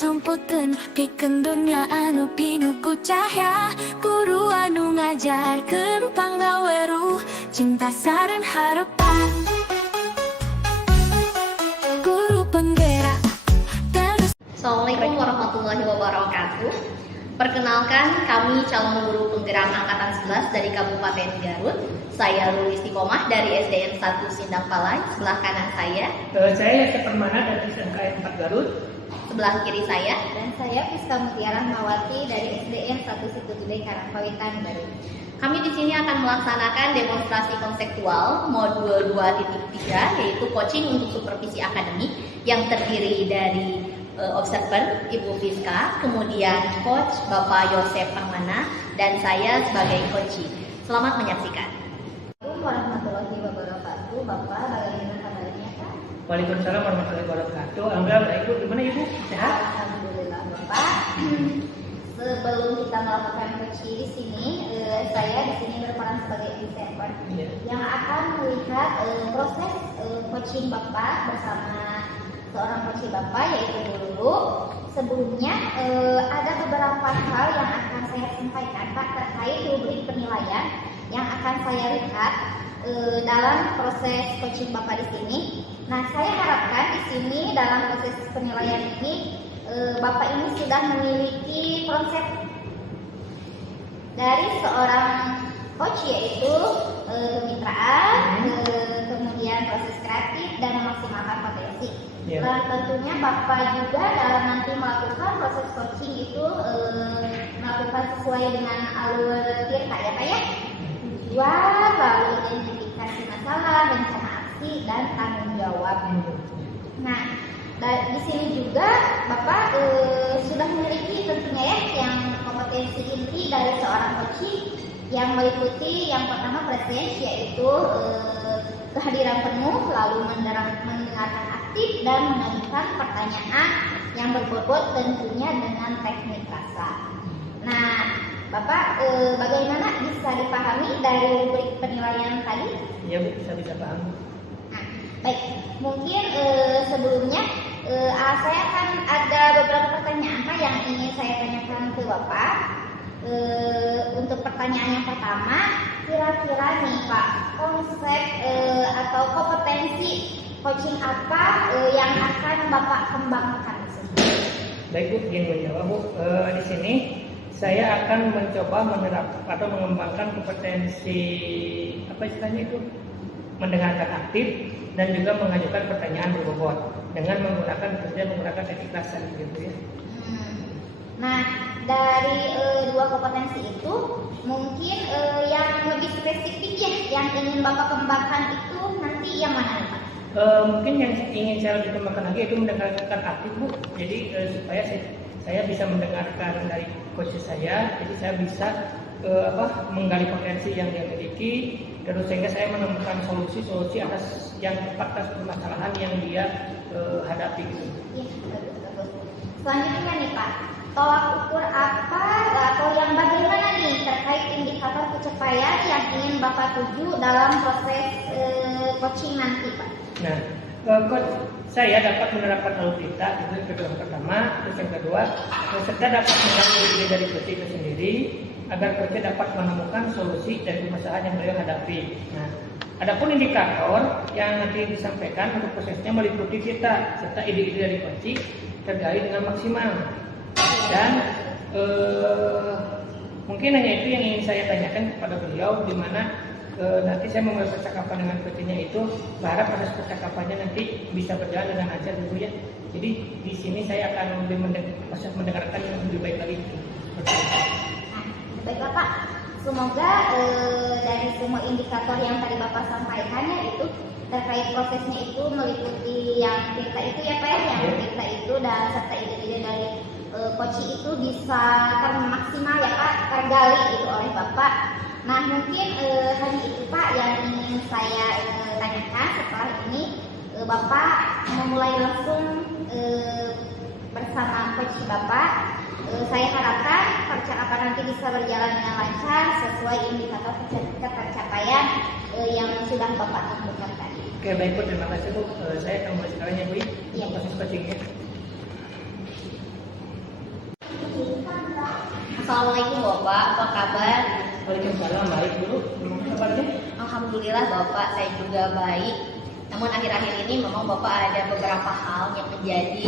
semputeun pikeun dunya anu pinuh ku cahya. Guru anu ngajarkeun panggaweruh cinta sareng harepan. Guru penggerak terus. Assalamualaikum warahmatullahi wabarakatuh. Perkenalkan, kami calon guru penggerak angkatan 11 dari Kabupaten Garut. Saya Nurul Istiqomah dari SDN 1 Sindang Palai. Sebelah kanan saya. Saya Yasir Permana dari SMK 4 Garut. Sebelah kiri saya. Dan saya Fiska Mutiara Mawati dari SDN 1 Situ Gede Karangpawitan Garut. Kami di sini akan melaksanakan demonstrasi konseptual modul 2.3 yaitu coaching untuk supervisi akademik yang terdiri dari observer Ibu Fiska, kemudian coach Bapak Yosef Permana, dan saya sebagai coach. Selamat menyaksikan. Assalamualaikum warahmatullahi wabarakatuh. Bapak, bagaimana kabarnya Pak? Waalaikumsalam warahmatullahi wabarakatuh. Alhamdulillah baik Bu. Gimana Ibu? Sehat? Alhamdulillah Bapak. Sebelum kita melakukan coaching di sini, saya di sini berperan sebagai observer yang akan melihat proses coaching Bapak bersama seorang coach Bapak yaitu dulu. Sebelumnya ada beberapa hal yang akan saya sampaikan Pak terkait rubrik penilaian yang akan saya lihat dalam proses coaching Bapak di sini. Nah, saya harapkan di sini dalam proses penilaian ini Bapak ini sudah memiliki konsep dari seorang coach yaitu kemitraan, kemudian proses kreatif dan memaksimalkan potensi. Dan tentunya Bapak juga dalam nanti melakukan proses coaching itu melakukan sesuai dengan alur TIRTA ya Pak ya. Tujuan, lalu identifikasi masalah, rencana aksi dan tanggung jawab. Nah, di sini juga Bapak sudah memiliki tentunya ya yang kompetensi inti dari seorang coaching yang meliputi yang pertama presence yaitu kehadiran penuh, lalu mendengarkan aktif dan mengajukan pertanyaan yang berbobot tentunya dengan teknik rasa. Nah, Bapak bagaimana bisa dipahami dari rubrik penilaian tadi? Iya Bu, bisa paham. Nah, baik, mungkin sebelumnya saya akan ada beberapa pertanyaan Pak yang ingin saya tanyakan ke Bapak. Untuk pertanyaan yang pertama, kira-kira nih Pak, konsep atau kompetensi coaching apa yang akan Bapak kembangkan? Baik Bu, ingin menjawab Bu. Di sini saya akan mencoba menerapkan atau mengembangkan kompetensi apa istilahnya itu mendengarkan aktif dan juga mengajukan pertanyaan berbobot dengan menggunakan teknik rasa gitu ya. Nah, dari dua kompetensi itu mungkin yang lebih spesifik ya yang ingin Bapak kembangkan itu nanti yang mana Pak? Mungkin yang ingin saya lebih kembangkan lagi itu mendengarkan aktif Bu. Jadi supaya saya bisa mendengarkan dari coach saya, jadi saya bisa menggali potensi yang dia miliki, terus sehingga saya menemukan solusi atas yang tepat atas permasalahan yang dia hadapi gitu. Iya, betul. Selanjutnya nih Pak, tolak ukur apa atau yang bagaimana nih terkait indikator pencapaian yang ingin Bapak tuju dalam proses coaching nanti Pak? Nah, saya dapat menerapkan alur kita itu yang pertama, terus yang kedua, serta dapat mengambil ide dari coach itu sendiri agar coach dapat menemukan solusi dari permasalahan yang beliau hadapi. Nah, adapun indikator yang nanti disampaikan untuk prosesnya meliputi kita serta ide-ide dari coach tergali dengan maksimal. Dan mungkin hanya itu yang ingin saya tanyakan kepada beliau, di mana nanti saya memulai percakapan dengan coachnya itu, berharap proses percakapannya nanti bisa berjalan dengan lancar dulu ya. Jadi di sini saya akan lebih proses mendengarkan yang lebih baik lagi. Nah, baiklah Pak. Semoga dari semua indikator yang tadi Bapak sampaikan ya itu terkait prosesnya itu meliputi yang TIRTA itu ya Pak ya, yang TIRTA itu dan serta ide-ide dari coach itu bisa termaksimal ya Pak, tergali itu oleh Bapak. Nah mungkin hanya itu Pak yang ingin saya tanyakan. Setelah ini Bapak memulai langsung bersama coach Bapak. Saya harapkan percakapan nanti bisa berjalan dengan lancar sesuai indikator ketercapaian yang sudah Bapak tentukan tadi. Oke baik Bu, terima kasih Bu. Saya akan mulai sekarang ya Bu. Iya. Proses coachingnya. Assalamualaikum Bapak, apa kabar? Waalaikumsalam, baik dulu. Gimana kabarnya? Alhamdulillah Bapak, saya juga baik. Namun akhir-akhir ini memang Bapak ada beberapa hal yang menjadi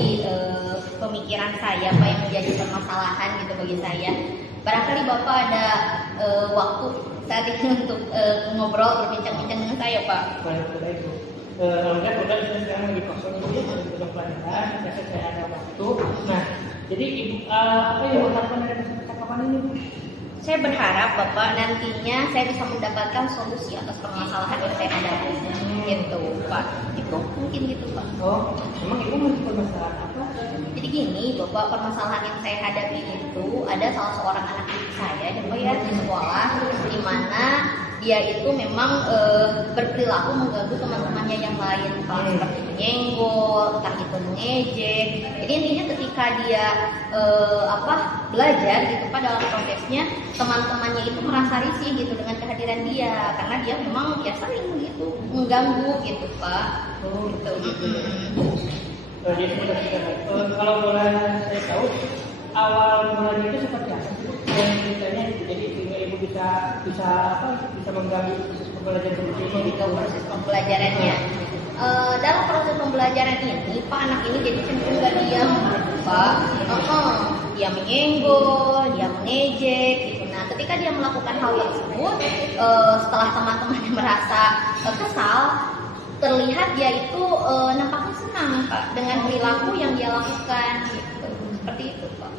pemikiran saya, Pak, yang menjadi permasalahan gitu bagi saya. Barangkali Bapak ada waktu saat ini untuk ngobrol, berbincang-bincang dengan saya, Pak. Baik Bu. Alhamdulillah program saya sekarang lagi kosong dulu ya, untuk program pelajaran. Biasa saya ada waktu. Nah, jadi Ibu apa yang diharapkan dari percakapan ini, Bu? Saya berharap Bapak nantinya saya bisa mendapatkan solusi atas permasalahan yang saya hadapi. Gitu, Pak. Itu mungkin gitu, Pak. Oh, emang Ibu masih permasalahan apa? Jadi gini, Bapak, permasalahan yang saya hadapi itu ada salah seorang anak didik saya, Bapak ya, di sekolah, di mana dia itu memang berperilaku mengganggu teman-temannya yang lain, Pak, seperti menyenggol, entah itu mengejek. Jadi intinya ketika dia belajar gitu Pak, dalam prosesnya teman-temannya itu merasa risih gitu dengan kehadiran dia, karena dia memang ya sering gitu mengganggu gitu Pak. Oh, gitu. Jadi kalau boleh saya tahu awal mulanya itu seperti apa sih, Bu? Dan ceritanya jadi sehingga Ibu bisa mengganggu proses pembelajaran begitu Di proses pembelajarannya. Dalam proses pembelajaran ini, Pak, anak ini jadi cenderung gak diam, Pak. Dia menyenggol, dia mengejek, gitu. Nah, ketika dia melakukan hal tersebut, setelah teman-temannya merasa kesal, terlihat dia itu nampaknya senang, Pak, dengan perilaku yang dia lakukan, gitu. Seperti itu, Pak.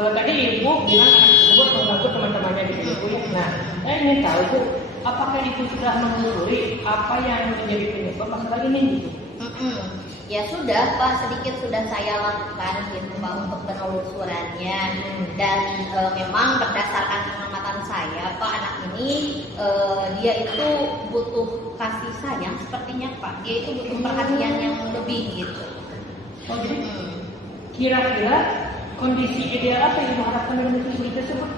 Tadi Ibu bilang anak tersebut mengganggu teman-temannya di situ ya. Nah, saya ingin tahu Bu, apakah Ibu sudah menelusuri apa yang menjadi penyebab masalah ini gitu? Ya sudah Pak, sedikit sudah saya lakukan gitu Pak untuk penelusurannya. Dan memang berdasarkan pengamatan saya Pak, anak ini dia itu butuh kasih sayang sepertinya Pak. Dia itu butuh perhatian yang lebih gitu. Oh, jadi kira-kira kondisi ideal apa yang Ibu harapkan dengan siswa tersebut?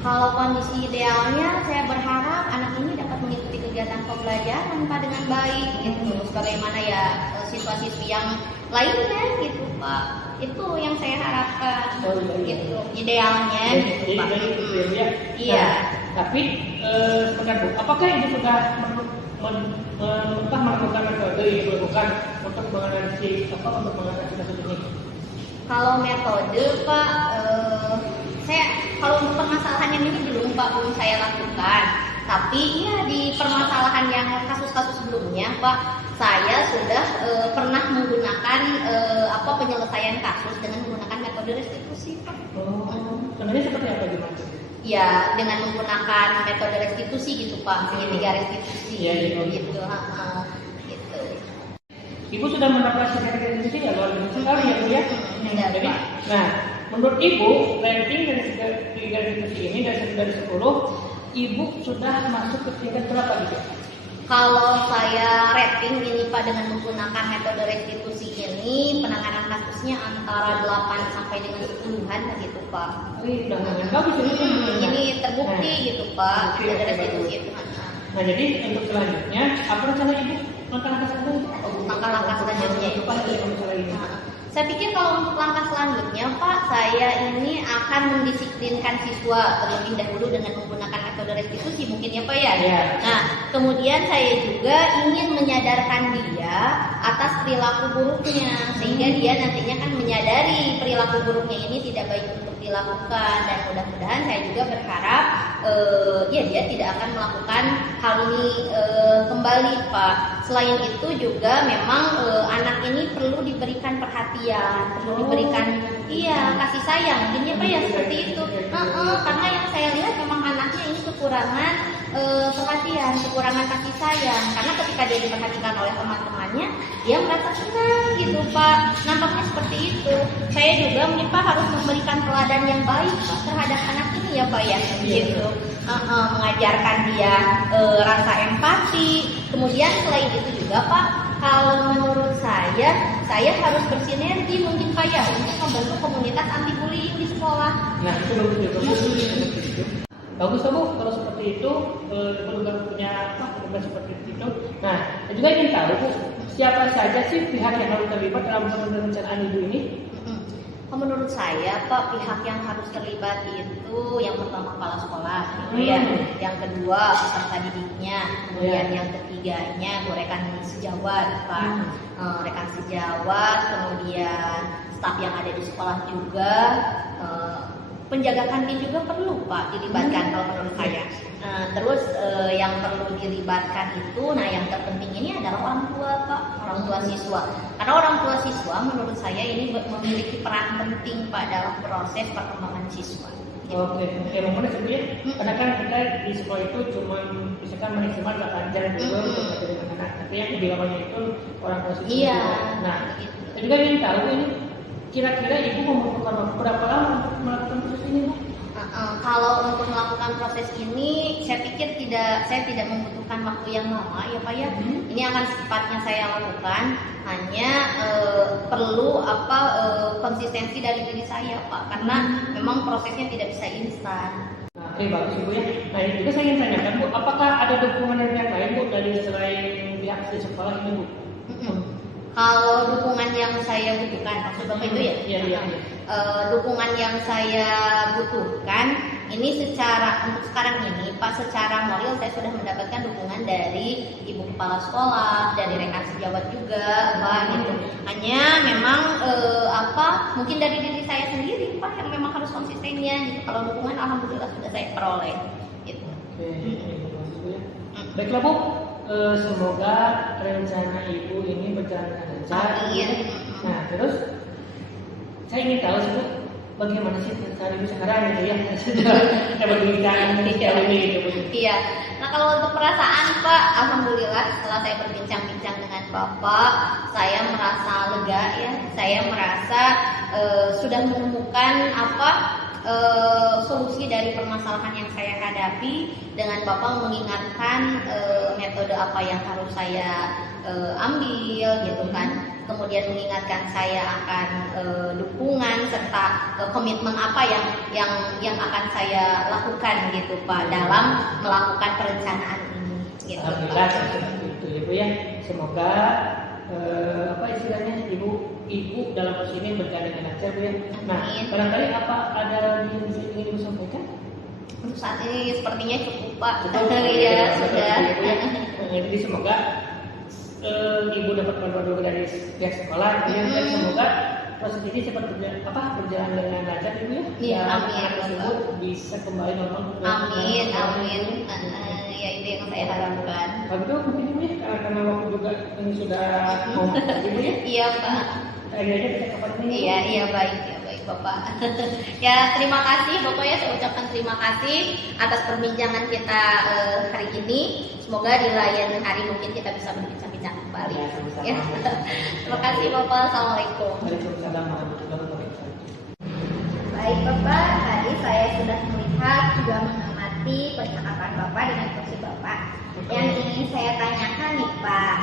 Kalau kondisi idealnya, saya berharap anak ini dapat mengikuti kegiatan pembelajaran Pak dengan baik gitu. Sebagaimana ya siswa-siswi yang lainnya gitu Pak. Itu yang saya harapkan gitu. Idealnya gitu Pak. Ya. Iya. Nah, tapi sebentar Bu, apakah Ibu sudah melakukan metode yang dilakukan untuk menganalisis kasus ini? Kalau metode Pak, kalau untuk permasalahan yang ini belum saya lakukan. Tapi ya di permasalahan yang kasus-kasus sebelumnya Pak, saya sudah pernah menggunakan penyelesaian kasus dengan menggunakan metode restitusi Pak. Sebenarnya seperti apa gimana? Ya dengan menggunakan metode restitusi gitu Pak, segitiga restitusi gitu. Gitu. Ibu sudah mendapatkan restitusi ya, luar biasa sekali ya Bu ya. Jadi, Pak. nah menurut Ibu ranking dari tiga restitusi ini dari 10, Ibu sudah masuk ke tingkat berapa gitu? Kalau saya rating ini Pak dengan menggunakan metode restitusi ini, penanganan kasusnya antara 8 sampai dengan 10-an gitu Pak. Wih, udah bagus ini. Ini terbukti gitu Pak, metode restitusi itu. Nah jadi untuk selanjutnya apa rencana Ibu? Langkah-langkah selanjutnya? Langkah-langkah selanjutnya itu Pak. Saya pikir kalau untuk langkah selanjutnya Pak, saya ini akan mendisiplinkan siswa terlebih dahulu dengan menggunakan metode restitusi mungkin ya Pak ya. Nah, kemudian saya juga ingin menyadarkan dia atas perilaku buruknya, sehingga dia nantinya kan menyadari perilaku buruknya ini tidak baik untuk dilakukan, dan mudah-mudahan saya juga berharap dia tidak akan melakukan hal ini kembali Pak. Selain itu juga memang anak ini perlu diberikan perhatian, perlu diberikan kasih sayang, mungkin ya Pak ya seperti itu. Karena yang saya lihat memang anaknya ini kekurangan perhatian, kekurangan kasih sayang. Karena ketika dia diperhatikan oleh teman-temannya, dia merasa senang gitu Pak. Nampaknya seperti itu. Saya juga nih Pak harus memberikan teladan yang baik Pak terhadap anak ini ya Pak ya, gitu. Mengajarkan dia rasa empati. Kemudian selain itu juga Pak, kalau menurut saya harus bersinergi mungkin Pak ya untuk membentuk komunitas anti bullying di sekolah. Nah itu bagus juga Bu. Bagus Bu kalau seperti itu, baru punya program seperti itu. Nah, saya juga ingin tahu Bu, siapa saja sih pihak yang harus terlibat dalam perencanaan Ibu ini? Menurut menurut saya Pak, pihak yang harus terlibat itu yang pertama kepala sekolah gitu ya, yang kedua peserta didiknya, kemudian yang ketiganya rekan sejawat Pak, rekan sejawat, kemudian staf yang ada di sekolah juga, penjaga kantin juga perlu Pak dilibatkan kalau menurut saya. Terus yang perlu dilibatkan itu, yang terpenting ini adalah orang tua Pak, orang tua siswa. Karena orang tua siswa menurut saya ini memiliki peran penting Pak dalam proses perkembangan siswa. Oke, mana sih ya? Karena kan kita di sekolah itu cuma misalkan maksimal pelajaran dulu untuk belajar dengan anak, tapi yang lebih lamanya itu orang tua siswa. Iya. Nah, saya juga ingin tahu ini kira-kira ibu membutuhkan waktu berapa lama untuk melakukan proses ini, Bu? Kalau untuk melakukan proses ini, saya pikir saya tidak membutuhkan waktu yang lama ya Pak ya. Ini akan secepatnya saya lakukan, hanya perlu konsistensi dari diri saya Pak, karena memang prosesnya tidak bisa instan. Nah, oke, bagus Ibu ya. Nah, ini juga saya ingin tanyakan Bu, apakah ada dukungan dari yang lain Bu dari selain pihak di sekolah ini Bu? Kalau dukungan yang saya butuhkan, maksud Bapak itu ya? Iya. Dukungan yang saya butuhkan ini untuk sekarang ini Pak, secara moral saya sudah mendapatkan dukungan dari Ibu Kepala Sekolah, dari rekan sejawat juga Pak gitu. Hanya memang mungkin dari diri saya sendiri Pak yang memang harus konsistennya gitu. Kalau dukungan alhamdulillah sudah saya peroleh gitu. Baiklah Bu, semoga rencana Ibu ini berjalan dengan lancar. Nah, terus saya ingin tahu sih Bu, bagaimana sih cara Ibu sekarang gitu ya? Kita berbincang kali ini gitu. Iya. Nah, kalau untuk perasaan Pak, alhamdulillah setelah saya berbincang-bincang dengan Bapak, saya merasa lega ya. Saya merasa sudah menemukan solusi dari permasalahan yang saya hadapi, dengan Bapak mengingatkan metode apa yang harus saya ambil gitu kan, kemudian mengingatkan saya akan dukungan serta komitmen apa yang akan saya lakukan gitu Pak dalam melakukan perencanaan ini gitu. Alhamdulillah seperti itu Ibu ya. Semoga istilahnya ibu dalam proses ini berjalan dengan lancar Bu ya. Nah, barangkali apa ada yang ingin Ibu sampaikan? Untuk saat ini sepertinya cukup Pak. Ya sudah. Jadi semoga Ibu dapat bantuan dari pihak sekolah ya, dan semoga proses ini cepat berjalan dengan lancar Ibu ya. Iya, amin. Anak tersebut bisa kembali normal. Amin. Ya itu yang saya harapkan. Kalau itu mungkin Ibu ya, karena waktu juga ini sudah mau Ibu ya. Iya Pak. Aja kita kapan ini? Iya baik Bapak. Ya terima kasih Bapak ya, saya ucapkan terima kasih atas perbincangan kita hari ini. Semoga di lain hari mungkin kita bisa berbincang-bincang kembali. Ya. Terima kasih Bapak. Assalamualaikum. Waalaikumsalam warahmatullahi wabarakatuh. Baik Bapak, tadi saya sudah melihat juga mengamati percakapan Bapak dengan kursi Bapak. Yang ingin saya tanyakan nih Pak,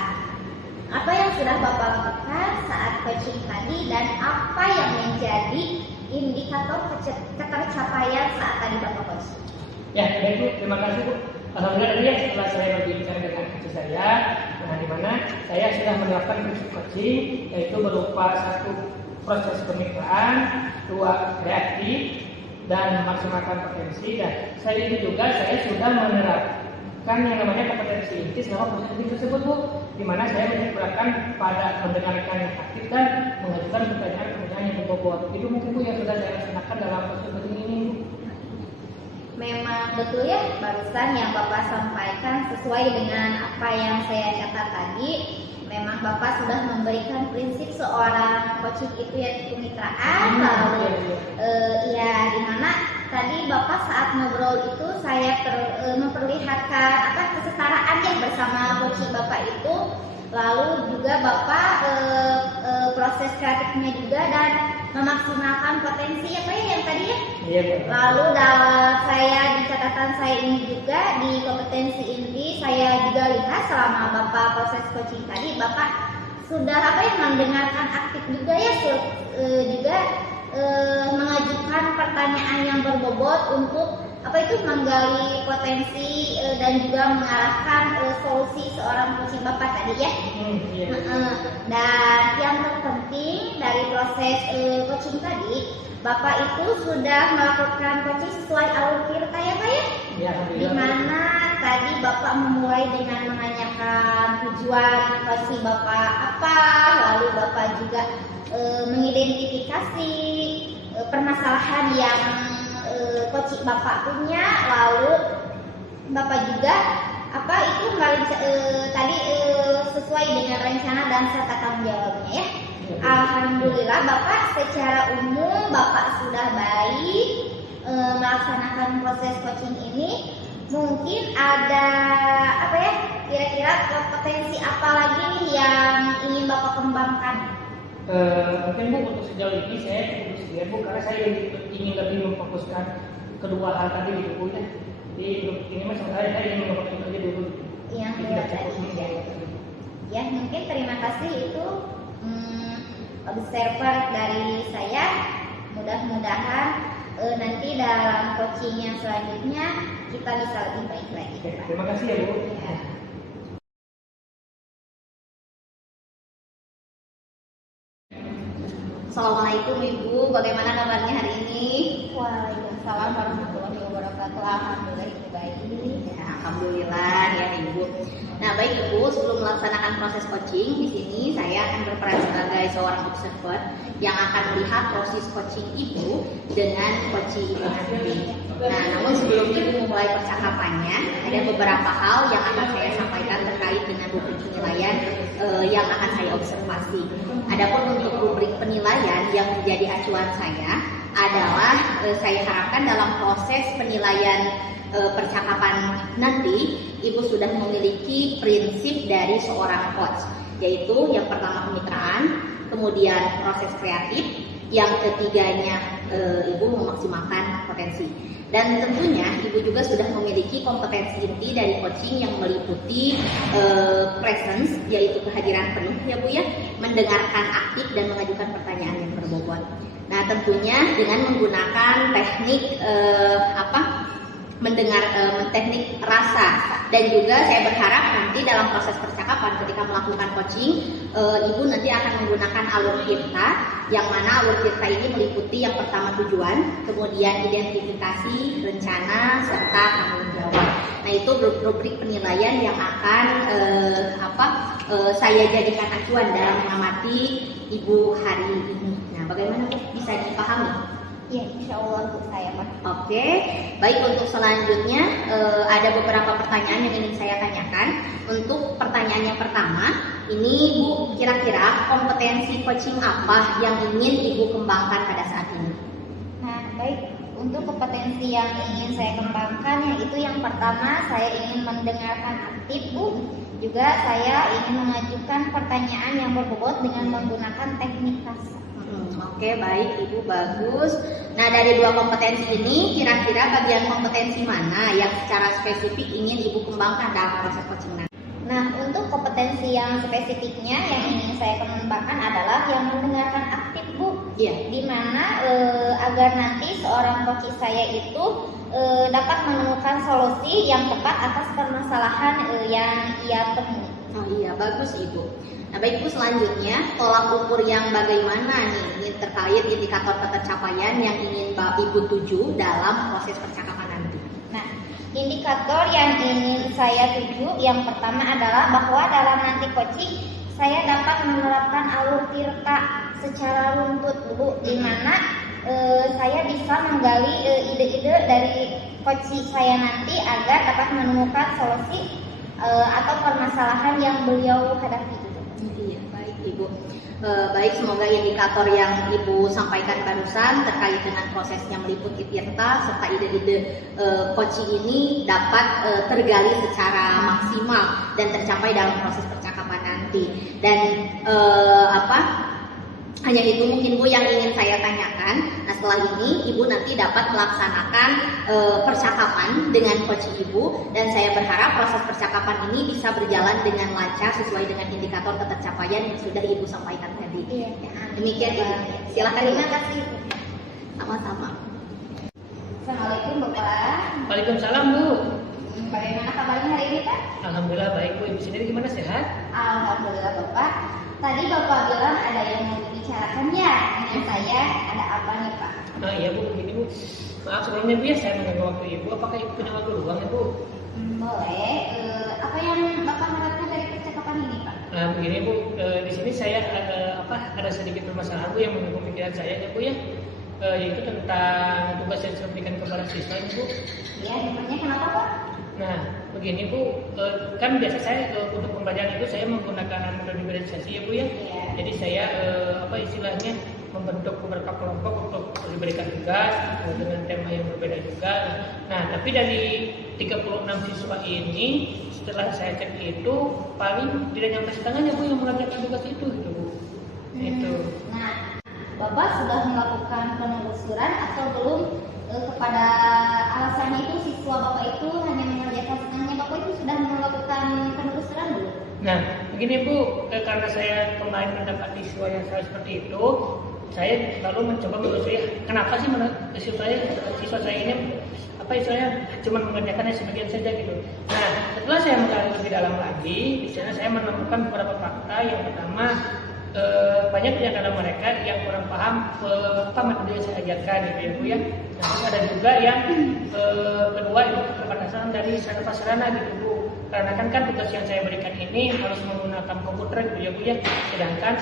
apa yang sudah Bapak lakukan saat coaching tadi dan apa yang menjadi indikator ketercapaian saat tadi Bapak coaching? Ya, baik Bu, terima kasih Bu. Alhamdulillah tadi ya, setelah saya berbincang dengan coach saya, di mana saya sudah menerapkan prinsip coaching, yaitu berupa satu proses pemikiran, dua kreatif, dan memaksimalkan potensi. Dan saya sudah menerapkan yang namanya kompetensi inti selama proses ini tersebut Bu, di mana saya menerapkan pada mendengarkan yang aktif dan mengajukan pertanyaan-pertanyaan yang berbobot. Itu mungkin Bu yang sudah saya laksanakan dalam proses coaching ini Bu. Memang betul ya, barusan yang Bapak sampaikan sesuai dengan apa yang saya catat tadi. Memang Bapak sudah memberikan prinsip seorang coaching itu yaitu kemitraan, lalu di mana tadi Bapak saat ngobrol itu saya memperlihatkan kesetaraan yang bersama coaching Bapak itu, lalu juga Bapak proses kreatifnya juga dan memaksimalkan potensi yang tadi ya. Iya, lalu dalam di catatan saya ini juga di kompetensi inti saya juga lihat selama Bapak proses coaching tadi Bapak sudah mendengarkan aktif juga ya, juga mengajukan pertanyaan yang berbobot untuk menggali potensi dan juga mengarahkan solusi seorang coaching Bapak tadi ya. Iya. Dan yang terpenting dari proses coaching tadi, Bapak itu sudah melakukan coaching sesuai alur tirta ya Pak ya? Ya, Di mana tadi Bapak memulai dengan menanyakan tujuan coaching Bapak apa, lalu Bapak juga mengidentifikasi permasalahan yang coaching Bapak punya, lalu Bapak juga tadi sesuai dengan rencana dan serta tanggung jawabnya ya. Alhamdulillah Bapak secara umum Bapak sudah baik melaksanakan proses coaching ini. Mungkin ada kira-kira potensi apa lagi nih yang ingin Bapak kembangkan? Mungkin Bu, untuk sejauh ini saya cukup sekian Bu, karena saya ingin lebih memfokuskan kedua hal tadi di Bu ya. Jadi untuk ini mas saya ingin memfokuskan kerja dulu. Yang kedua tadi ya, mungkin terima kasih itu observer dari saya. Mudah-mudahan nanti dalam coaching yang selanjutnya kita bisa lebih baik lagi. Terima kasih ya Bu. Ya. Assalamualaikum Ibu, bagaimana kabarnya hari ini? Waalaikumsalam warahmatullahi wabarakatuh. Alhamdulillah baik. Ya, alhamdulillah ya Ibu. Nah baik Ibu, sebelum melaksanakan proses coaching di sini saya akan berperan sebagai seorang observer yang akan melihat proses coaching Ibu dengan coaching Ibu nanti. Nah namun sebelum Ibu memulai percakapannya, ada beberapa hal yang akan saya sampaikan terkait dengan rubrik penilaian yang akan saya observasi. Adapun untuk rubrik penilaian yang menjadi acuan saya adalah saya harapkan dalam proses penilaian percakapan nanti Ibu sudah memiliki prinsip dari seorang coach, yaitu yang pertama kemitraan, kemudian proses kreatif, yang ketiganya Ibu memaksimalkan potensi. Dan tentunya Ibu juga sudah memiliki kompetensi inti dari coaching yang meliputi presence, yaitu kehadiran penuh ya Bu ya, mendengarkan aktif dan mengajukan pertanyaan yang berbobot. Nah tentunya dengan menggunakan teknik teknik rasa, dan juga saya berharap nanti dalam proses percakapan ketika melakukan coaching Ibu nanti akan menggunakan alur tirta, yang mana alur tirta ini meliputi yang pertama tujuan, kemudian identifikasi, rencana, serta tanggung jawab. Nah itu rubrik penilaian yang akan saya jadikan acuan dalam mengamati Ibu hari ini. Nah bagaimana Bu, bisa dipahami? Ya, insya Allah Bu, saya Pak. Oke, baik, untuk selanjutnya ada beberapa pertanyaan yang ingin saya tanyakan. Untuk pertanyaan yang pertama, ini Bu, kira-kira kompetensi coaching apa yang ingin Ibu kembangkan pada saat ini? Nah, baik, untuk kompetensi yang ingin saya kembangkan, yaitu yang pertama saya ingin mendengarkan aktif Bu. Juga saya ingin mengajukan pertanyaan yang berbobot dengan menggunakan teknik rasa. Oke, baik Ibu, bagus. Nah dari dua kompetensi ini, kira-kira bagian kompetensi mana yang secara spesifik ingin Ibu kembangkan dalam proses coaching nanti? Nah untuk kompetensi yang spesifiknya yang ingin saya kembangkan adalah yang mendengarkan aktif Bu. Iya. Dimana agar nanti seorang coach saya itu dapat menemukan solusi yang tepat atas permasalahan yang ia temui. Oh iya, bagus Ibu. Nah baik Bu, selanjutnya tolak ukur yang bagaimana nih ini terkait indikator ketercapaian yang ingin Ibu tuju dalam proses percakapan nanti? Nah, indikator yang ingin saya tuju yang pertama adalah bahwa dalam nanti coaching saya dapat menerapkan alur tirta secara runtut Bu, di mana saya bisa menggali ide-ide dari coach saya nanti agar dapat menemukan solusi atau permasalahan yang beliau hadapi. Iya, baik Ibu. Baik, semoga indikator yang Ibu sampaikan barusan terkait dengan prosesnya meliputi tirta serta ide-ide coaching ini dapat tergali secara maksimal dan tercapai dalam proses percakapan nanti. Dan hanya itu mungkin Bu yang ingin saya tanyakan. Nah setelah ini Ibu nanti dapat melaksanakan percakapan dengan coach Ibu, dan saya berharap proses percakapan ini bisa berjalan dengan lancar sesuai dengan indikator ketercapaian yang sudah Ibu sampaikan tadi. Iya. Ya, demikian Ibu. Silakan. Terima kasih. Sama-sama. Assalamualaikum Bapak. Waalaikumsalam Bu. Bagaimana kabarnya hari ini Pak? Alhamdulillah baik Bu. Ibu sendiri gimana, sehat? Alhamdulillah Bapak. Tadi Bapak bilang ada yang mau dibicarakan ya dengan saya. Ada apa nih Pak? Nah iya Bu, begini Bu. Maaf sebelumnya Bu ya, saya mengganggu waktu Ibu. Apakah Ibu punya waktu luang ya Bu? Boleh. Apa yang Bapak harapkan dari percakapan ini Pak? Nah begini Bu, di sini saya ada sedikit permasalahan Bu yang mengganggu pikiran saya ya Bu ya. Yaitu tentang tugas yang saya berikan kepada siswa ini Bu. Ya, memangnya kenapa Pak? Nah begini Bu, kan biasa saya untuk pembelajaran itu saya menggunakan metode diferensiasi ya Bu ya. Iya. Jadi saya istilahnya membentuk beberapa kelompok untuk diberikan tugas dengan tema yang berbeda juga. Nah tapi dari 36 siswa ini setelah saya cek itu paling tidak nyampe setengahnya Bu yang mengerjakan tugas itu gitu Bu. Itu. Nah, Bapak sudah melakukan penelusuran atau belum kepada alasannya itu siswa Bapak itu hanya mengerjakan setengahnya? Bapak itu sudah melakukan penelusuran belum? Nah, begini Bu, karena saya kemarin mendapat siswa yang seperti itu, saya lalu mencoba menelusuri kenapa sih siswa saya ini istilahnya cuma mengerjakannya sebagian saja gitu. Nah, setelah saya menggali lebih dalam lagi, di sana saya menemukan beberapa fakta. Yang pertama, banyak di antara mereka yang kurang paham apa metode yang saya ajarkan gitu ya Bu ya. Nah, terus ada juga yang kedua itu keterbatasan dari sarana prasarana gitu Bu. Karena kan tugas yang saya berikan ini harus menggunakan komputer gitu ya Bu ya. Sedangkan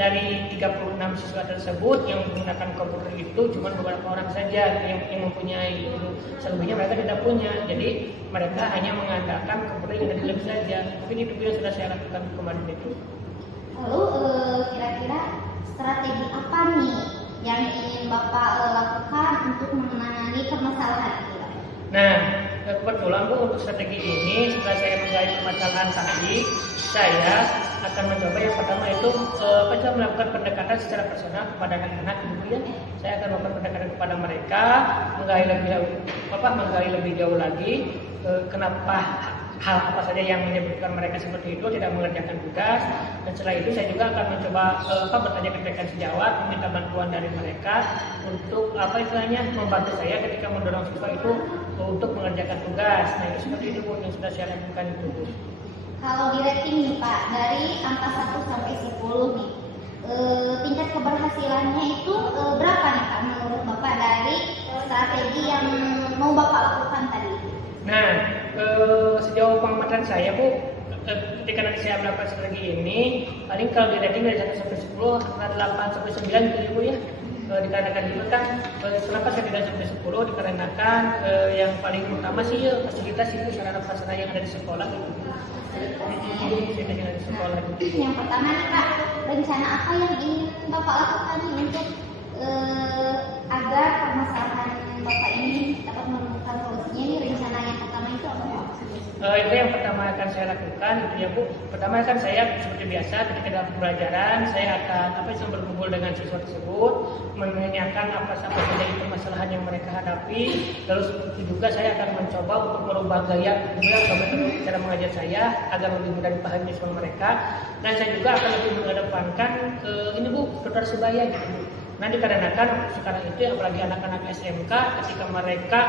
dari 36 siswa tersebut yang menggunakan komputer itu cuma beberapa orang saja yang mempunyai itu. Selebihnya mereka tidak punya. Jadi mereka hanya mengandalkan komputer yang ada di lab saja. Mungkin itu yang sudah saya lakukan kemarin itu. Lalu kira-kira strategi apa nih yang ingin Bapak lakukan untuk menangani permasalahan itu? Nah, kebetulan Bu untuk strategi ini setelah saya menggali permasalahan tadi, saya akan mencoba yang pertama itu melakukan pendekatan secara personal kepada anak-anak gitu ya. Saya akan melakukan pendekatan kepada mereka, menggali lebih jauh lagi kenapa hal apa saja yang menyebabkan mereka seperti itu tidak mengerjakan tugas. Dan setelah itu saya juga akan mencoba bertanya ketika sejawat, meminta bantuan dari mereka untuk membantu saya ketika mendorong siswa itu untuk mengerjakan tugas. Nah itu seperti itu Bu yang sudah saya lakukan itu Bu. Kalau di rating nih Pak, dari angka 1 sampai 10 nih, tingkat keberhasilannya itu berapa nih Pak menurut Bapak dari strategi yang mau Bapak lakukan tadi? Nah, sejauh pengamatan saya Bu, ketika nanti saya melakukan strategi ini, paling kalau di rating dari 1 sampai 10, antara 8 sampai 9 gitu ya Bu ya. Dikarenakan juga kan, kenapa saya tidak sampai 10? Dikarenakan yang paling utama sih ya fasilitas itu sarana prasarana yang ada di sekolah gitu. Fasilitas yang ada di sekolah gitu. Yang pertama nih Pak, rencana apa yang ingin Bapak lakukan nih untuk agar permasalahan Bapak ini dapat menemukan solusinya? Ini rencana yang pertama itu apa Pak? Itu yang pertama akan saya lakukan itu ya Bu. Pertama kan saya seperti biasa ketika dalam pembelajaran saya akan berkumpul dengan siswa tersebut, menanyakan apa saja permasalahan yang mereka hadapi. Lalu juga saya akan mencoba untuk merubah gaya cara mengajar saya agar lebih mudah dipahami siswa mereka. Dan saya juga akan lebih mengedepankan ini Bu, saudara sebaya gitu Bu. Nah dikarenakan sekarang itu apalagi anak-anak SMK ketika mereka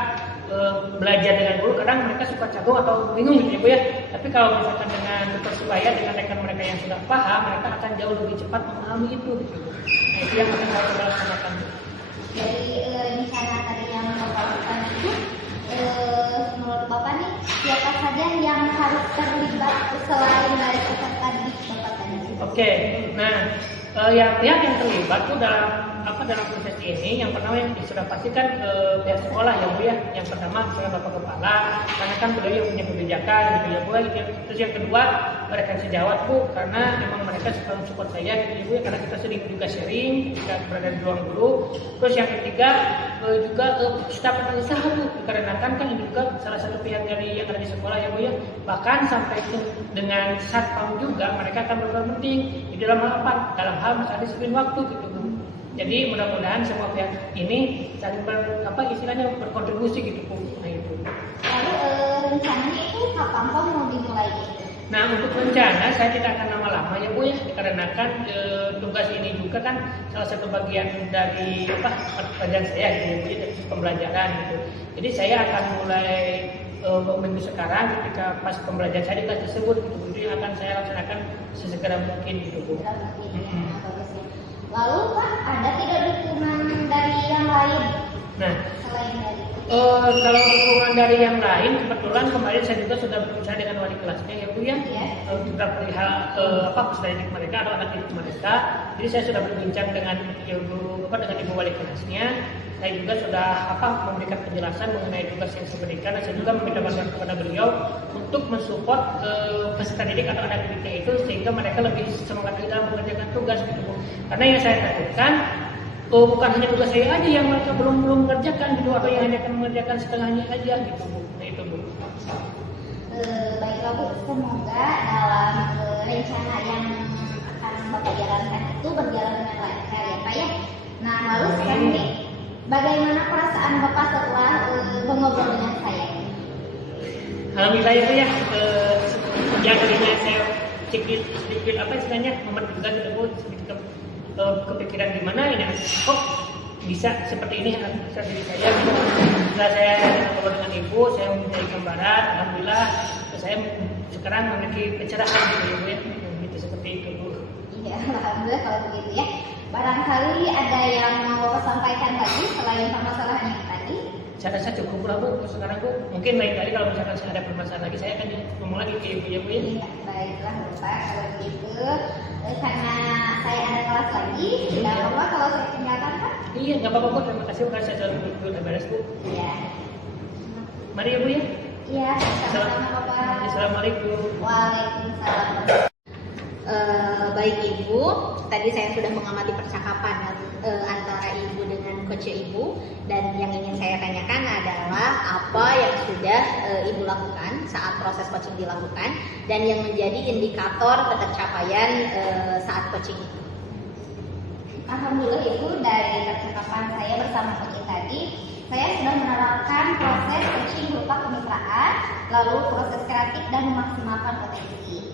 belajar dengan guru kadang mereka suka canggung atau bingung gitu ya Bu ya. Tapi kalau misalkan dengan persebaya dengan rekan mereka yang sudah paham, mereka akan jauh lebih cepat memahami itu gitu. Nah itu yang akan saya laksanakan. Dari rencana tadi yang Bapak lakukan itu, menurut Bapak nih siapa saja yang harus terlibat selain dari peserta didik Bapak tadi? Oke, nah pihak yang terlibat tuh dalam proses ini yang pertama yang sudah pastikan pihak sekolah ya Bu ya. Yang pertama misalnya Bapak Kepala, karena kan beliau yang punya kebijakan gitu ya Bu. Terus yang kedua rekan sejawat Bu, karena memang mereka suka support saya gitu ya Bu ya, karena kita sering juga sharing kita berada di ruang guru. Terus yang ketiga juga staf pengusaha Bu, dikarenakan kan ini juga salah satu pihak dari yang ada di sekolah ya Bu ya. Bahkan sampai dengan satpam juga mereka akan berperan penting di dalam hal apa? Dalam hal misalnya disiplin waktu gitu Bu. Jadi mudah-mudahan semua pihak ini saling berkontribusi gitu Bu. Nah itu. Lalu rencananya itu kapan Pak mau dimulai gitu? Nah, untuk rencana saya tidak akan lama-lama ya Bu ya, dikarenakan tugas ini juga kan salah satu bagian dari pekerjaan saya gitu ya, Bu, ya, dari pembelajaran gitu. Jadi saya akan mulai minggu sekarang ketika pas pembelajaran saya di kelas tersebut gitu, Bu. Jadi akan saya laksanakan sesegera mungkin gitu Bu. Lalu Pak, ada tidak dukungan dari yang lain Nah, selain dari kalau dukungan dari yang lain, kebetulan kemarin saya juga sudah berbicara dengan wali kelasnya ya Bu ya, kita perihal peserta didik mereka atau anak didik mereka. Jadi saya sudah berbincang dengan ibu wali kelasnya. Saya juga sudah memberikan penjelasan mengenai tugas yang saya berikan, dan saya juga meminta bantuan kepada beliau untuk mensupport peserta didik atau anak didiknya itu sehingga mereka lebih semangat dalam mengerjakan tugas gitu Bu. Karena yang saya takutkan bukan hanya tugas saya aja yang mereka belum mengerjakan gitu, atau yang hanya akan mengerjakan setengahnya aja gitu Bu. Nah itu Bu. Baiklah Bu, semoga dalam rencana yang akan Bapak jalankan itu berjalan dengan lancar ya Pak ya. Nah lalu sekarang nih, bagaimana perasaan Bapak setelah mengobrol dengan saya? Alhamdulillah ya Bu ya, sejak tadinya saya sedikit istilahnya memperduga gitu Bu, sedikit kepikiran gimana ini kok bisa seperti ini strategi saya gitu. Setelah saya ngobrol dengan ibu, saya mencari gambaran, alhamdulillah saya sekarang memiliki pencerahan gitu ya Bu ya, gitu seperti itu Bu. Iya, alhamdulillah kalau begitu ya. Barangkali ada yang mau Bapak sampaikan lagi selain permasalahan yang tadi? Saya rasa cukup lah Bu sekarang Bu. Mungkin lain kali kalau misalkan saya ada permasalahan lagi, saya akan ngomong lagi ke ibu ya Bu ya. Iya, baiklah Bapak kalau begitu. Karena saya ada kelas lagi, tidak apa-apa kalau saya tinggalkan Pak? Iya, nggak apa-apa Bu. Terima kasih Bu, saya selalu udah beres Bu. Iya. Mari ya Bu ya. Iya, sama-sama Bapak. Assalamualaikum. Waalaikumsalam. Baik Ibu, tadi saya sudah mengamati percakapan antara Ibu dengan coach Ibu, dan yang ingin saya tanyakan adalah apa yang sudah Ibu lakukan saat proses coaching dilakukan dan yang menjadi indikator ketercapaian saat coaching itu. Alhamdulillah Ibu, dari percakapan saya bersama coach tadi, saya sudah menerapkan proses coaching berupa kemitraan, lalu proses kreatif dan memaksimalkan potensi.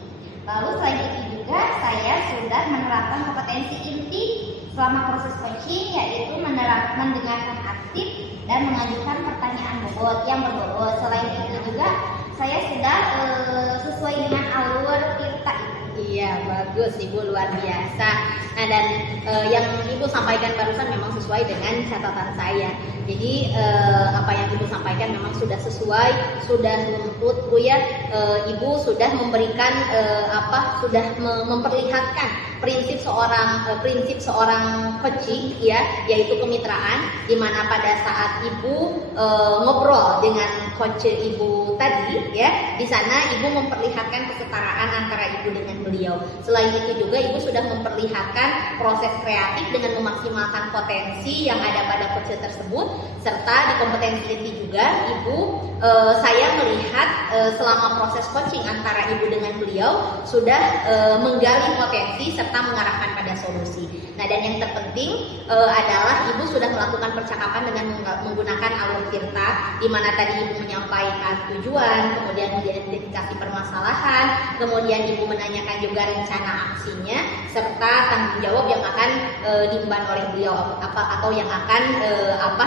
Lalu selain itu juga saya sudah menerapkan kompetensi inti selama proses coaching, yaitu mendengarkan aktif dan mengajukan pertanyaan bobot yang berbobot. Selain itu juga saya sudah sesuai dengan alur tirta. Iya, bagus Ibu, luar biasa. Nah, dan yang Ibu sampaikan barusan memang sesuai dengan catatan saya. Jadi apa yang Ibu sampaikan memang sudah sesuai, sudah runtut Bu ya. Ibu sudah memberikan sudah memperlihatkan prinsip seorang coaching ya, yaitu kemitraan, di mana pada saat Ibu ngobrol dengan coach Ibu tadi ya, di sana Ibu memperlihatkan kesetaraan antara Ibu dengan beliau. Selain itu juga Ibu sudah memperlihatkan proses kreatif dengan memaksimalkan potensi yang ada pada coach tersebut, serta di kompetensi inti juga Ibu saya melihat selama proses coaching antara Ibu dengan beliau sudah menggali potensi serta mengarahkan pada solusi. Nah, dan yang terpenting adalah Ibu sudah melakukan percakapan dengan menggunakan alur tirta, di mana tadi Ibu menyampaikan tujuan, kemudian mengidentifikasi permasalahan, kemudian Ibu menanyakan juga rencana aksinya, serta tanggung jawab yang akan diemban oleh beliau atau yang akan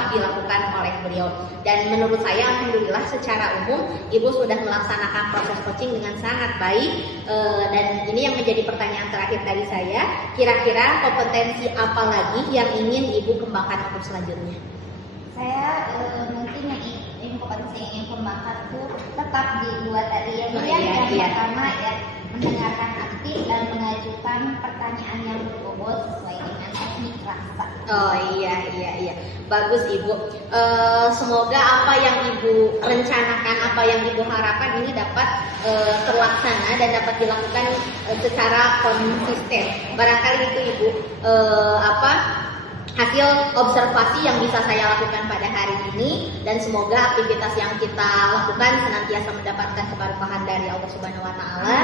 dilakukan oleh beliau. Dan menurut saya alhamdulillah secara umum Ibu sudah melaksanakan proses coaching dengan sangat baik. Dan ini yang menjadi pertanyaan terakhir dari saya, kira-kira kompetensi apa lagi yang ingin Ibu kembangkan untuk selanjutnya? Saya mungkin yang kompetensi yang ingin kembangkan itu tetap di dua tadi ya, yang pertama ya mendengarkan aktif dan mengajukan pertanyaan yang berbobot sesuai dengan teknik rasa. Oh iya, bagus Ibu. Semoga apa yang Ibu rencanakan, apa yang Ibu harapkan ini dapat terlaksana dan dapat dilakukan secara konsisten. Barangkali itu Ibu hasil observasi yang bisa saya lakukan pada hari ini, dan semoga aktivitas yang kita lakukan senantiasa mendapatkan keberkahan dari Allah Subhanahu wa taala.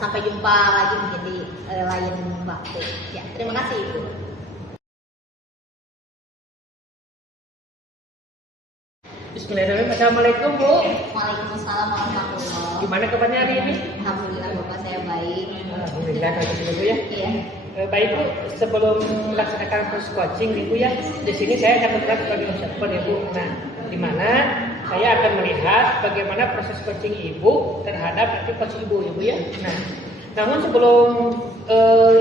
Sampai jumpa lagi mungkin di lain waktu. Ya, terima kasih Ibu. Bismillahirrahmanirrahim. Assalamualaikum Bu. Waalaikumsalam warahmatullahi. Gimana kabarnya hari ini? Alhamdulillah Bapak saya baik. Alhamdulillah kalau gitu ya. Iya. Baik Bu, sebelum melaksanakan proses coaching nih Bu ya, di sini saya akan bergerak sebagai observer ya Bu. Nah, di mana saya akan melihat bagaimana proses coaching Ibu terhadap nanti coach Ibu ya Bu ya. Nah, namun sebelum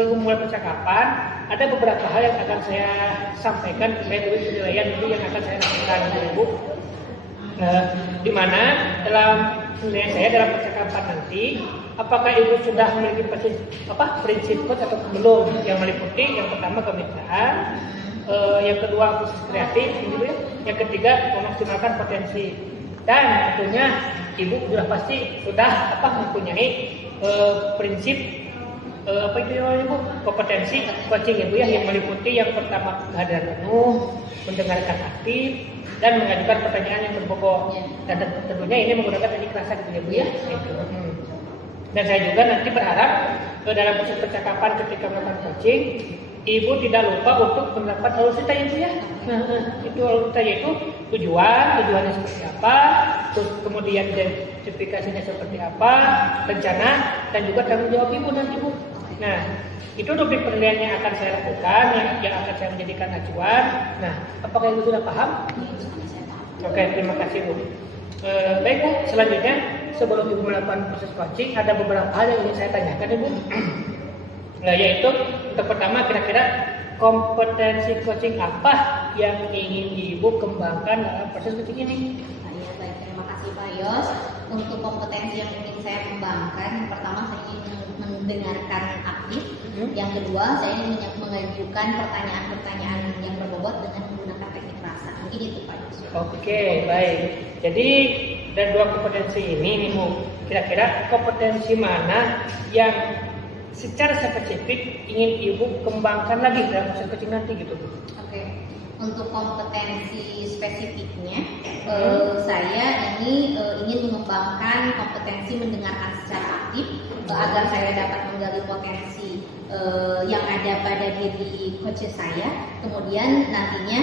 Ibu mulai percakapan, ada beberapa hal yang akan saya sampaikan terkait dengan penilaian Ibu yang akan saya lakukan ya Bu. Di mana dalam penilaian saya dalam percakapan nanti, apakah Ibu sudah memiliki prinsip coach atau belum, yang meliputi yang pertama kemitraan, yang kedua proses kreatif, gitu ya. Yang ketiga memaksimalkan potensi, dan tentunya Ibu sudah pasti sudah mempunyai prinsip itu ya Ibu, kompetensi coaching Ibu ya, yang meliputi yang pertama kehadiran penuh, mendengarkan aktif, dan mengajukan pertanyaan yang berbobot. Dan tentunya ini menggunakan teknik rasa gitu ya Bu ya. Dan saya juga nanti berharap dalam proses percakapan ketika melakukan coaching, Ibu tidak lupa untuk menerapkan alur cerita ya Bu ya. Itu alur cerita yaitu tujuannya seperti apa, terus kemudian identifikasinya seperti apa, rencana, dan juga tanggung jawab Ibu nanti Bu. Nah, itu rubrik penilaian yang akan saya lakukan, yang akan saya menjadikan acuan. Nah, apakah Ibu sudah paham? Oke, terima kasih Bu. Baik Bu, selanjutnya sebelum Ibu melakukan proses coaching, ada beberapa hal yang ingin saya tanyakan Ibu. Nah, yaitu untuk pertama, kira-kira kompetensi coaching apa yang ingin Ibu kembangkan dalam proses coaching ini? Ya, baik, terima kasih Pak Yos. Untuk kompetensi yang ingin saya kembangkan, yang pertama saya ingin mendengarkan aktif. Yang kedua, saya ingin mengajukan pertanyaan-pertanyaan yang berbobot dengan menggunakan teknik rasa. Mungkin itu Pak Yos. Oke, baik. Jadi dari dua kompetensi ini nih Bu, kira-kira kompetensi mana yang secara spesifik ingin Ibu kembangkan lagi dalam proses coaching nanti gitu Bu? Oke. Untuk kompetensi spesifiknya, saya ini ingin mengembangkan kompetensi mendengarkan secara aktif agar saya dapat menggali potensi yang ada pada diri coach saya. Kemudian nantinya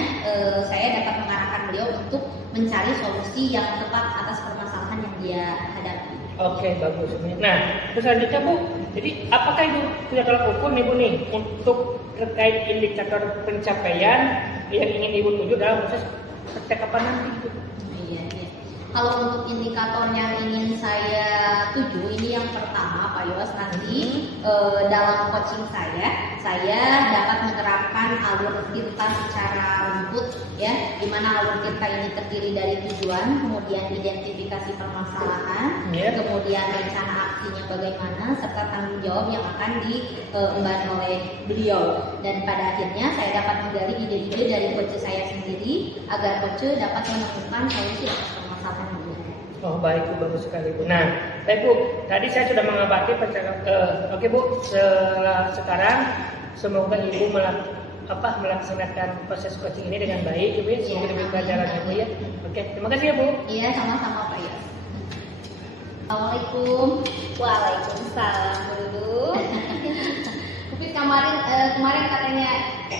saya dapat mengarahkan beliau untuk mencari solusi yang tepat atas permasalahan yang dia hadapi. Oke, bagus. Nah, terus selanjutnya Bu, jadi apakah Ibu punya tolak ukur nih Bu nih untuk terkait indikator pencapaian yang ingin Ibu tuju dalam proses percakapan nanti gitu? Iya. Kalau untuk indikator yang ingin saya tuju, ini yang pertama Pak Yos, nanti dalam coaching saya dapat menerapkan alur cerita secara rumput ya, di mana alur cerita ini terdiri dari tujuan, kemudian identifikasi permasalahan, kemudian rencana aksinya bagaimana, serta tanggung jawab yang akan diemban oleh beliau. Dan pada akhirnya saya dapat menggali ide-ide dari coach saya sendiri agar coach dapat menemukan solusi atas permasalahan yang ada. Oh baik Bu, bagus sekali Bu. Nah, baik Bu, tadi saya sudah mengamati percakapan. Oke Bu, sekarang semoga Ibu melaksanakan proses coaching ini dengan baik Ibu ya, semoga diberi pelajaran Ibu ya. Oke, terima kasih ya Bu. Iya, sama-sama Pak Yos. Assalamualaikum. Waalaikumsalam dulu. Tapi kemarin katanya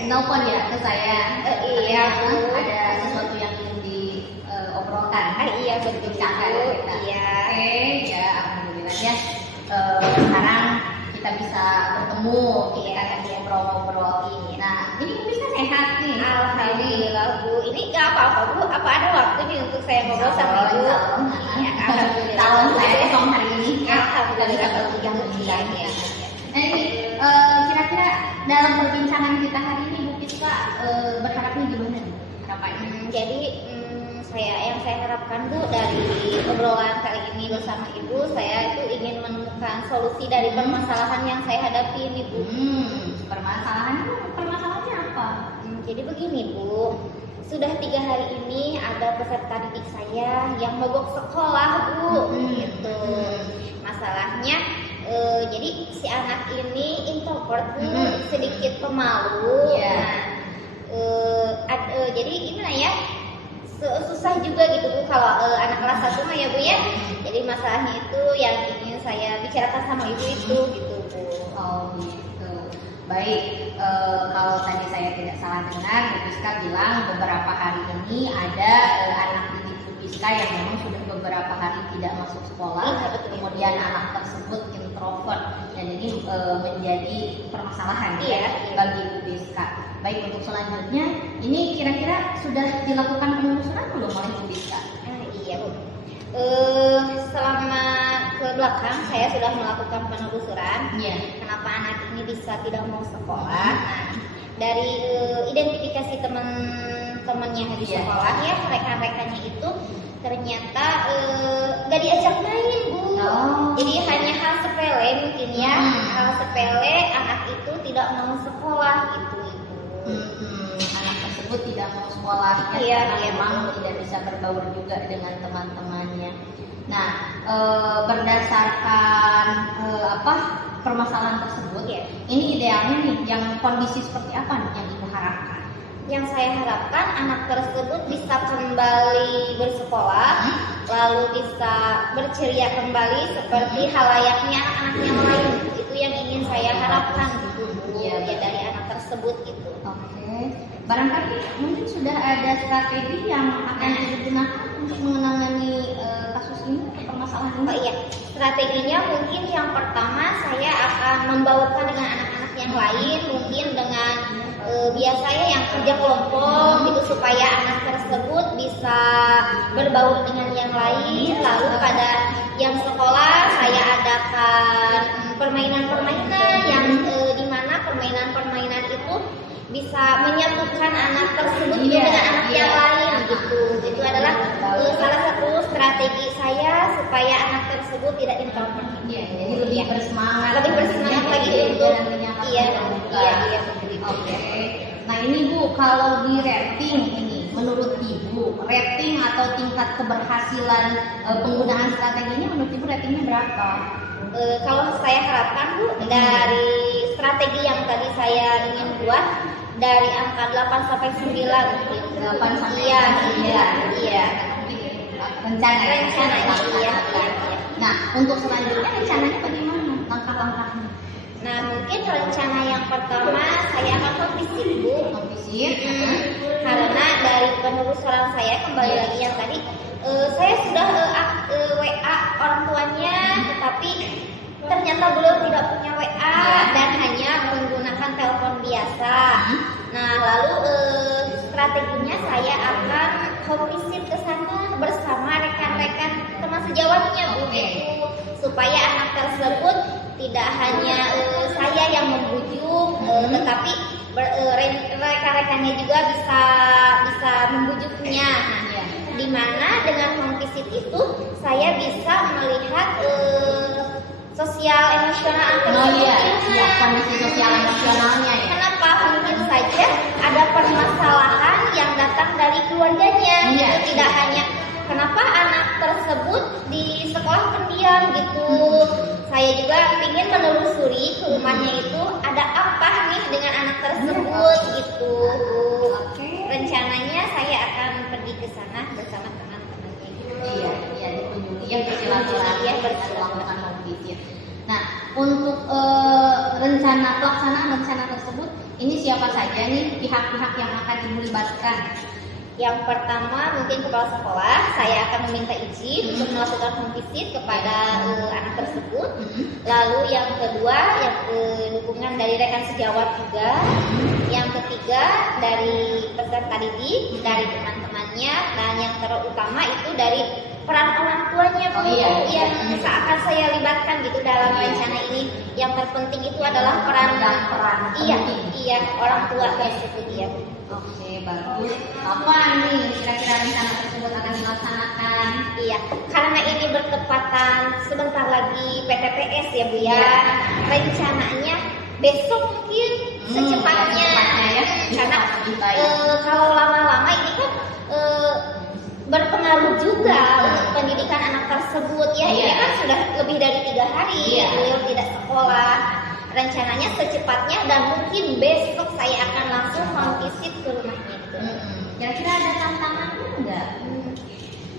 nelpon ya ke saya. Iya Bu. Ada sesuatu yang ingin diobrolkan. Iya betul Bu. Iya. Oke, ya alhamdulillah ya. Sekarang kita bisa bertemu, kita akan ngobrol-ngobrol ini. Nah, jadi Bu bisa sehat nih. Alhamdulillah Bu. Ini nggak apa-apa Bu. Apa ada waktu nih untuk saya ngobrol sama Ibu? Iya, alhamdulillah. Tahun saya kosong hari ini. Alhamdulillah. Ya. Nah ini kira-kira dalam perbincangan kita hari ini Bu Piska berharapnya gimana nih? Jadi yang saya harapkan Bu dari obrolan kali ini bersama Ibu, saya itu ingin menemukan solusi dari permasalahan yang saya hadapi ini Bu. Permasalahannya apa? Jadi begini Bu, sudah 3 hari ini ada peserta didik saya yang mogok sekolah Bu. Gitu. Masalahnya jadi si anak ini introvert Bu, sedikit pemalu. Jadi gimana ya? Susah juga gitu Bu kalau anak kelas 1 mah ya Bu ya. Jadi masalahnya itu yang ingin saya bicarakan sama Ibu itu gitu Bu. Oh gitu. Baik, kalau tadi saya tidak salah dengar, Bu Piska bilang beberapa hari ini ada anak didik Bu Fiska yang memang sudah beberapa hari tidak masuk sekolah, kemudian anak tersebut introvert dan ini menjadi permasalahan bagi Ibu Fiska. Baik, untuk selanjutnya ini kira-kira sudah dilakukan penelusuran belum oleh Ibu Fiska? Iya Bu. Selama ke belakang saya sudah melakukan penelusuran. Kenapa anak ini bisa tidak mau sekolah? Nah, dari identifikasi teman-temannya di sekolah ya, rekan-rekannya itu ternyata gak diajak main Bu. Jadi hanya hal sepele mungkin ya, hal sepele anak itu tidak mau sekolah gitu Ibu. Anak tersebut tidak mau sekolah karena memang tidak bisa berbaur juga dengan teman-temannya. Nah, berdasarkan permasalahan tersebut, ini idealnya nih yang kondisi seperti apa nih yang Ibu harapkan? Yang saya harapkan anak tersebut bisa kembali bersekolah, lalu bisa berceria kembali seperti halayaknya anak-anak yang lain. Itu yang ingin saya harapkan gitu ya dari anak tersebut gitu. Barangkali mungkin sudah ada strategi yang akan digunakan untuk menangani kasus ini atau permasalahan ini? Strateginya mungkin yang pertama saya akan membaurkan dengan anak-anak yang lain, mungkin dengan biasanya yang kerja kelompok gitu supaya anak tersebut bisa berbaur dengan yang lain. Lalu pada jam sekolah saya adakan permainan-permainan yang dimana permainan-permainan itu bisa menyatukan anak tersebut dengan anak yang lain gitu. Itu adalah salah satu strategi saya supaya anak tersebut tidak introvert. Jadi lebih bersemangat lagi untuk Nah ini Bu, kalau di rating ini menurut Ibu, rating atau tingkat keberhasilan penggunaan strategi ini menurut Ibu ratingnya berapa? Kalau saya harapkan Bu, dari strategi yang tadi saya ingin buat dari angka 8 sampai 9 mungkin. 8 sampai 9. Iya. Rencananya. Nah, untuk selanjutnya rencananya bagaimana? Langkah-langkahnya? Nah, mungkin rencana yang pertama saya akan konfisip Bu. Karena dari penelusuran saya kembali lagi yang tadi, saya sudah WA orang tuanya, tetapi ternyata beliau tidak punya WA dan hanya menggunakan telepon biasa. Nah, lalu strateginya saya akan visit ke sana bersama rekan-rekan teman sejawatnya Bu, supaya anak tersebut tidak hanya saya yang membujuk, tetapi rekan-rekannya juga bisa membujuknya. Di mana dengan home visit itu saya bisa melihat sosial emosional kondisi sosial emosionalnya ya. Kenapa? Mungkin saja ada permasalahan yang datang dari keluarganya. Itu tidak hanya kenapa anak tersebut di sekolah pendiam gitu. Saya juga ingin menelusuri ke rumahnya itu ada apa nih dengan anak tersebut gitu. Rencananya saya akan pergi ke sana bersama teman-temannya gitu. Dikunjungi bersilaturahmi bersilaturahmi home visit. Nah, untuk rencana pelaksanaan rencana tersebut, ini siapa saja nih pihak-pihak yang akan dilibatkan? Yang pertama mungkin kepala sekolah, saya akan meminta izin untuk melakukan home visit kepada anak tersebut. Lalu yang kedua, yang dukungan dari rekan sejawat juga. Yang ketiga dari peserta didik, dari teman-temannya, dan yang terutama itu dari peran orang tuanya Bu, yang akan saya libatkan gitu dalam rencana ini. Yang terpenting itu adalah peran orang tua tersebut ya. Oke, bagus. Kapan nih kira-kira rencana tersebut akan dilaksanakan? Karena ini bertepatan sebentar lagi PTPS ya Bu ya. Rencananya besok mungkin secepatnya ya. Karena kalau lama-lama ini kan berpengaruh juga untuk pendidikan anak tersebut ya. Ini kan sudah lebih dari 3 hari beliau tidak sekolah. Rencananya secepatnya dan mungkin besok saya akan langsung home visit ke rumahnya itu. Kira-kira ada tantangannya enggak?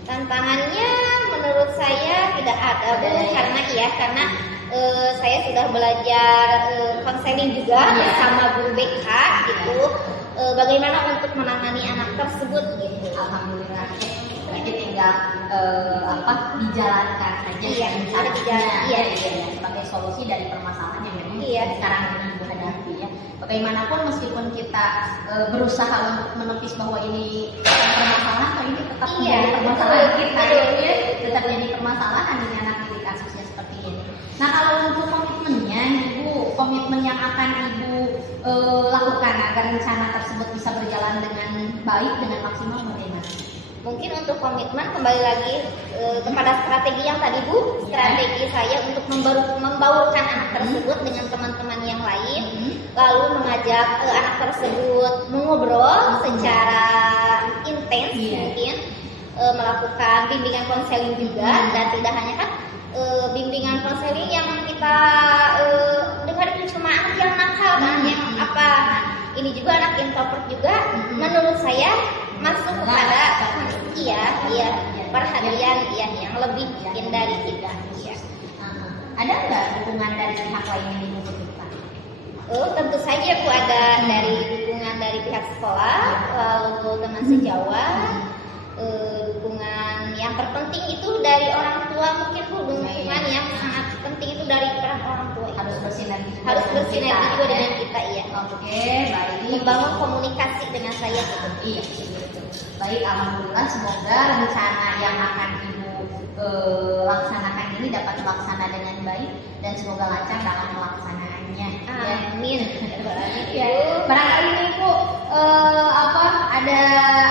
Tantangannya menurut saya tidak ada Bu, karena saya sudah belajar konseling juga bersama Bu BK gitu. Bagaimana untuk menangani anak tersebut gitu. Alhamdulillah. tinggal dijalankan saja sebagai solusi dari permasalahan yang memang sekarang ini Ibu hadapi ya. Bagaimanapun meskipun kita berusaha untuk menepis bahwa ini permasalahan, tapi ini tetap menjadi permasalahan kita ya, tetap jadi permasalahan ini anak didik kasusnya seperti ini. Nah, kalau untuk komitmennya Ibu, komitmen yang akan Ibu lakukan agar rencana tersebut bisa berjalan dengan baik, dengan maksimal bagaimana? Mungkin untuk komitmen kembali lagi kepada strategi yang tadi Bu, strategi saya untuk membaurkan anak tersebut dengan teman-teman yang lain, lalu mengajak anak tersebut mengobrol secara intens mungkin, melakukan bimbingan konseling juga, dan tidak hanya kan bimbingan konseling yang kita dengar itu cuma anak yang nakal kan, yang apa, ini juga anak introvert juga, menurut saya masuk kepada perhatian yang lebih dari kita. Ada nggak dukungan dari pihak lain yang Ibu butuhkan? Tentu saja Bu, ada dari dukungan dari pihak sekolah, lalu teman sejawat, dukungan yang terpenting itu dari orang tua mungkin Bu, dukungan yang sangat penting itu dari orang tua. Harus bersinergi juga dengan kita ya. Oke, baik. Membangun komunikasi dengan saya. Iya, betul. Baik, alhamdulillah semoga rencana yang akan Ibu laksanakan ini dapat terlaksana dengan baik dan semoga lancar dalam melaksanakannya. Amin. Ya, barangkali ini Ibu ada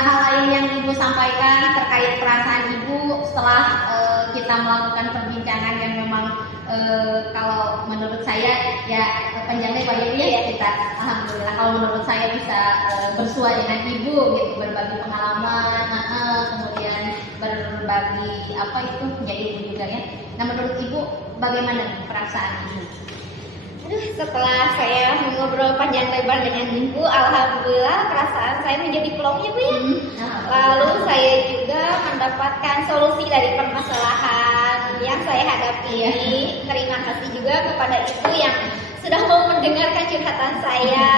hal lain yang Ibu sampaikan terkait perasaan Ibu setelah kita melakukan perbincangan yang memang kalau menurut saya ya panjang lebar ya kita alhamdulillah kalau menurut saya bisa bersua dengan Ibu gitu, berbagi pengalaman, kemudian berbagi menjadi Ibu juga ya. Nah, menurut Ibu bagaimana perasaan Ibu? Setelah saya mengobrol panjang lebar dengan Ibu, alhamdulillah perasaan saya menjadi plong ya Bu ya. Lalu saya juga mendapatkan solusi dari permasalahan yang saya hadapi ini. Terima kasih juga kepada Ibu yang sudah mau mendengarkan curhatan saya.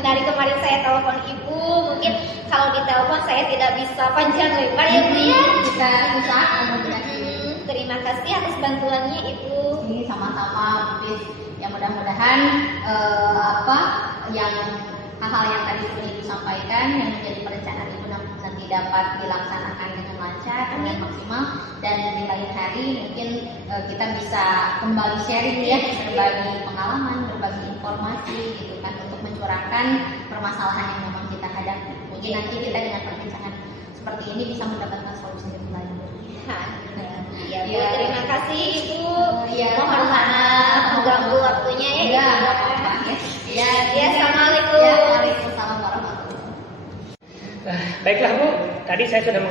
Dari kemarin saya telepon Ibu, mungkin kalau di telepon saya tidak bisa panjang lebar ya Bu ya. Kita usaha Terima kasih atas bantuannya Ibu. Ini sama-sama mungkin ya mudah-mudahan yang hal-hal yang tadi sudah Ibu sampaikan yang menjadi perencanaan Ibu nanti dapat dilaksanakan dengan lancar dan maksimal, dan di lain hari mungkin kita bisa kembali sharing ya, berbagi pengalaman, berbagi informasi gitu kan, untuk mencurahkan permasalahan yang memang kita hadapi. Mungkin nanti kita dengan perbincangan seperti ini bisa mendapatkan solusi yang lain. Ya, terima kasih Ibu. Mohon maaf mengganggu waktunya ya. Assalamualaikum. Waalaikumsalam warahmatullahi wabarakatuh. Baiklah Bu, tadi saya sudah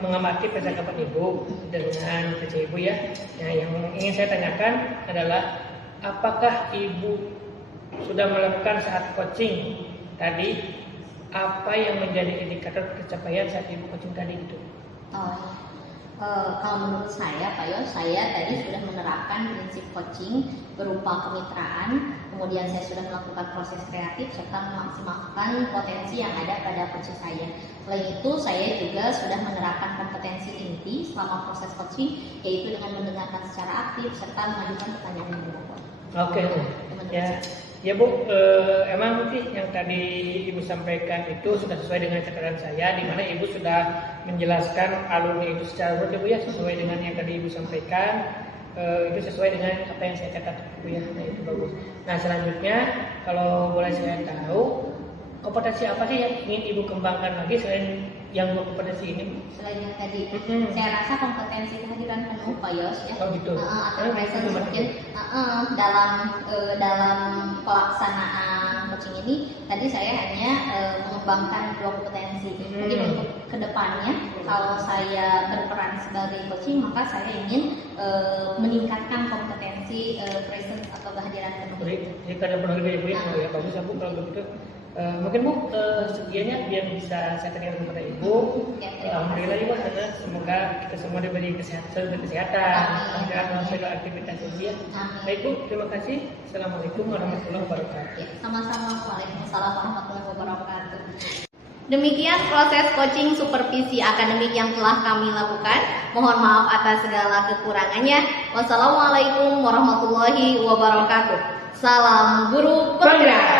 mengamati percakapan Ibu dengan PC Ibu ya. Nah, yang ingin saya tanyakan adalah apakah Ibu sudah melakukan saat coaching tadi, apa yang menjadi indikator pencapaian saat Ibu coaching tadi itu? Kalau menurut saya Pak Yos, saya tadi sudah menerapkan prinsip coaching berupa kemitraan, kemudian saya sudah melakukan proses kreatif serta memaksimalkan potensi yang ada pada coach saya. Selain itu, saya juga sudah menerapkan kompetensi inti selama proses coaching, yaitu dengan mendengarkan secara aktif serta mengajukan pertanyaan yang relevan. Oke, ya Bu, emang sih yang tadi Ibu sampaikan itu sudah sesuai dengan catatan saya, di mana Ibu sudah menjelaskan alurnya itu secara rutin Bu ya, sesuai dengan yang tadi Ibu sampaikan, itu sesuai dengan apa yang saya catat Bu ya, nah itu bagus. Nah, selanjutnya kalau boleh saya tahu, kompetensi apa sih yang ingin Ibu kembangkan lagi selain yang dua kompetensi ini? Selain yang tadi, saya rasa kompetensi kehadiran penuh Pak Yos ya, Oh gitu. atau presence mungkin dalam pelaksanaan coaching ini. Tadi saya hanya mengembangkan dua kompetensi. Mungkin untuk kedepannya kalau saya berperan sebagai coaching, maka saya ingin meningkatkan kompetensi presence atau kehadiran penuh. Jadi kalau penuh lebih ya bagus ya Bu kalau begitu. Mungkin Bu, sekiannya biar bisa saya tanyakan kepada Ibu. Alhamdulillah Ibu, semoga kita semua diberi kesehatan, segala aktivitas ya. Baik Bu, terima kasih. Assalamualaikum warahmatullahi wabarakatuh. Sama-sama. Waalaikumsalam warahmatullahi wabarakatuh. Demikian proses coaching supervisi akademik yang telah kami lakukan. Mohon maaf atas segala kekurangannya. Wassalamualaikum warahmatullahi wabarakatuh. Salam guru penggerak.